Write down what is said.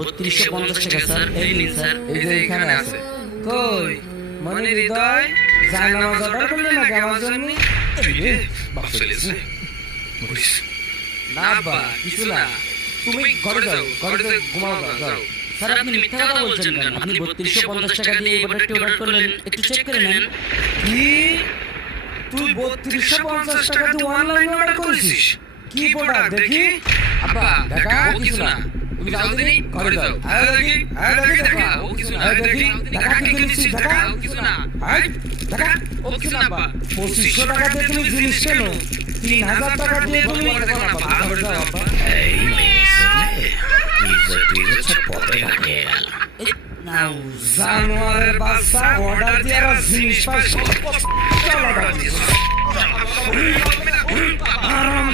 3250 টাকা স্যার। এই নিন স্যার, এই যে এখানে আছে। কই মনির হৃদয় জানামাজ অর্ডার করলে না আমার জন্য? না বা কিছু না, তুমি ঘরে যাও, ঘরে যাও ঘুমাও যাও। স্যার আপনি মিথ্যা কথা বলছেন কেন? আপনি 3250 টাকা দিয়ে এই প্রোডাক্টটি অর্ডার করলেন, একটু চেক করে নেন। কি তুই 3250 টাকা দিয়ে অনলাইনে অর্ডার করেছিস? কি প্রোডাক্ট দেখি? আব্বা দেখা কিছু না, তুমি যাও দিনি ঘরে যাও। আয় দেখি দেখা ও কিছু না, আয় দেখি দেখা কি কিনেছিস দেখা ও কিছু না, আয় দেখা ও কিছু না। আব্বা 2500 টাকা দিয়ে তুমি জিনিস কেন? 3000 টাকা দিয়ে তুমি ঘরে যাও আব্বা। এই মেয়ে ইজ্জত পথে রাখে গেল। জানোয়ারের বাচ্চা অর্ডার দিয়ে আর জিনিস পাস আরাম